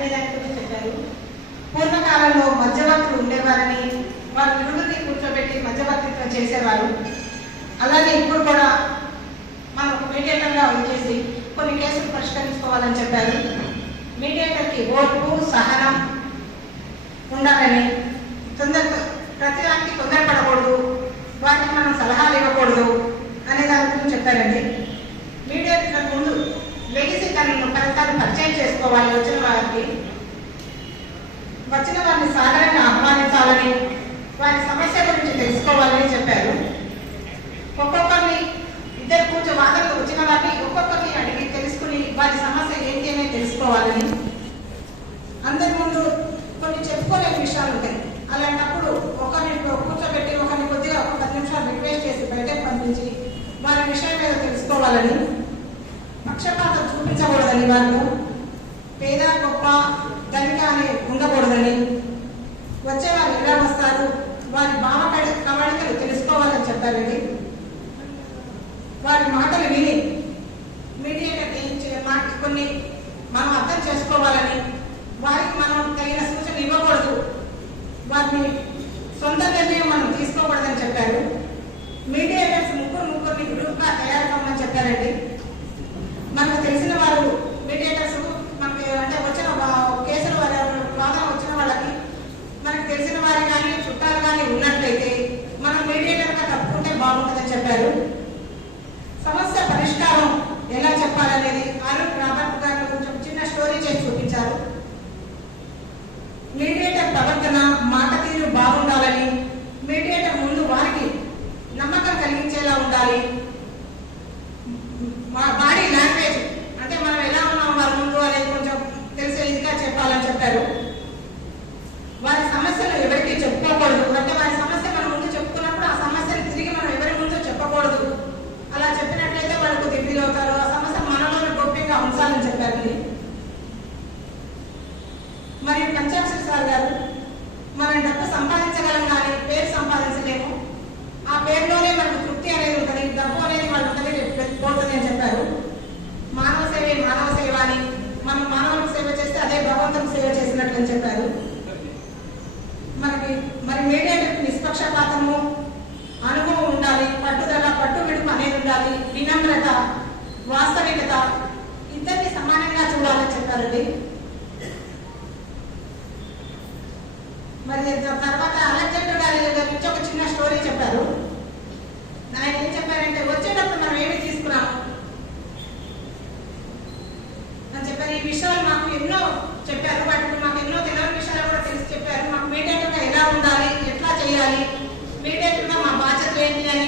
అనే దాని గురించి చెప్పారు. పూర్వకాలంలో మధ్యవర్తులు ఉండేవారని, వారు విడుదలని కూర్చోబెట్టి మధ్యవర్తిత్వం చేసేవారు. అలాగే ఇప్పుడు కూడా మనం మీడియేటర్గా వచ్చేసి కొన్ని కేసులు పరిష్కరించుకోవాలని చెప్పారు. మీడియేటర్కి ఓర్పు, సహనం ఉండాలని, ప్రతి దానికి తొందరపడకూడదు, వారికి మనం సలహాలు ఇవ్వకూడదు అనే దాని గురించి చెప్పారండి. మీడియేటర్ ముందు వెలిసి తనను పరిచయం చేసుకోవాలి. వచ్చిన వారిని సాధారణంగా ఆహ్వానించాలని, వారి సమస్య గురించి తెలుసుకోవాలని చెప్పారు. ఒక్కొక్కరిని ఇద్దరు వాదనలు వచ్చిన వారిని ఒక్కొక్కరిని అడిగి తెలుసుకుని వారి సమస్య ఏంటి అనేది తెలుసుకోవాలని, అందరి ముందు కొన్ని చెప్పుకోలేని విషయాలు ఉంటాయి. అలాంటప్పుడు ఒకరిని కూర్చోబెట్టి ఒకరిని కొద్దిగా ఒక 10 నిమిషాలు రిక్వెస్ట్ చేసి బయటకు పంపించి వారి విషయం మీద తెలుసుకోవాలని, పక్షపాతం చూపించకూడదని, వారు పేద గొప్ప ధనిక అని ఉండకూడదని, వచ్చేవారు ఎలా వస్తారు వారి భావ కవళికలు తెలుసుకోవాలని చెప్పారండి. వారి మాటలు విని మీడియేటర్ కొన్ని మనం అర్థం చేసుకోవాలని, వారికి మనం తగిన సూచన ఇవ్వకూడదు, వారిని సొంత నిర్ణయం మనం తీసుకోకూడదని చెప్పారు. మీడియేటర్స్ ముగ్గురిని గ్రూప్గా తయారు కావాలని చెప్పారండి. మనకు తెలిసిన వారు మీడియేటర్స్ మనకి అంటే వచ్చిన కేసులు వాదన వచ్చిన వాళ్ళకి మనకు తెలిసిన వారు కానీ చుట్టాలు కానీ ఉన్నట్లయితే మనం మీడియేటర్గా తప్పుకుంటే బాగుంటుందని చెప్పారు. సమస్య పరిష్కారం ఎలా చెప్పాలనేది ఆరుణ్ రాబర్ట్ గారు కొంచెం చిన్న స్టోరీ చేసి చూపించారు. మీడియేటర్ ప్రవర్తన, మాట తీరు బాగుండాలని, మీడియేటర్ ముందు వారికి నమ్మకం కలిగించేలా ఉండాలి. బాడీ లాంగ్వేజ్ అంటే మనం ఎలా ఉన్నాం వారి ముందు అనేది కొంచెం తెలిసే ఇదిగా చెప్పాలని చెప్పారు. వారి సమస్యలు ఎవరికి చెప్పుకోకూడదు, అంటే వారి సమస్య మన ముందు చెప్పుకున్నప్పుడు ఆ సమస్యను తిరిగి మనం ఎవరి ముందు చెప్పకూడదు. అలా చెప్పినట్లయితే వాళ్ళకు దిగులు అవుతారు. ఆ సమస్య మనలోనే గోప్యంగా ఉంచాలని చెప్పారు. మరియు పంచాక్షరి సార్ గారు మనం డబ్బు సంపాదించగలం కానీ పేరు సంపాదించలేము, ఆ పేరులోనే మనకు తృప్తి అనేది ఉంటుంది, డబ్బు అనేది మనకు పోతుంది అని చెప్పారు. మానవ సేవే మానవ సేవ అని, మనం మానవులకు సేవ చేస్తే అదే భగవంతునికి సేవ చేసినట్లు అని చెప్పారు. మరి మీడియేటర్ నిష్పక్షపాతము, అనుభవం ఉండాలి, పట్టుదల, పట్టు విడుపు అనేది ఉండాలి, వినమ్రత, వాస్తవికత, ఇద్దరిని సమానంగా చూడాలని చెప్పారండి. మరి తర్వాత అలెగ్జాండర్ గారి గురించి ఒక చిన్న స్టోరీ చెప్పారు. ఆయన ఏం చెప్పారంటే, వచ్చేటప్పుడు మనం ఏమి తీసుకున్నాము అని చెప్పారు. ఈ విషయాలు మాకు ఎన్నో చెప్పారు, వాటికి మాకు ఎన్నో తెలియని విషయాలు కూడా తెలిసి చెప్పారు. మాకు మీడియేటర్గా ఎలా ఉండాలి, ఎట్లా చేయాలి, మీడియేటర్గా మా బాధ్యతలు ఏంటి అని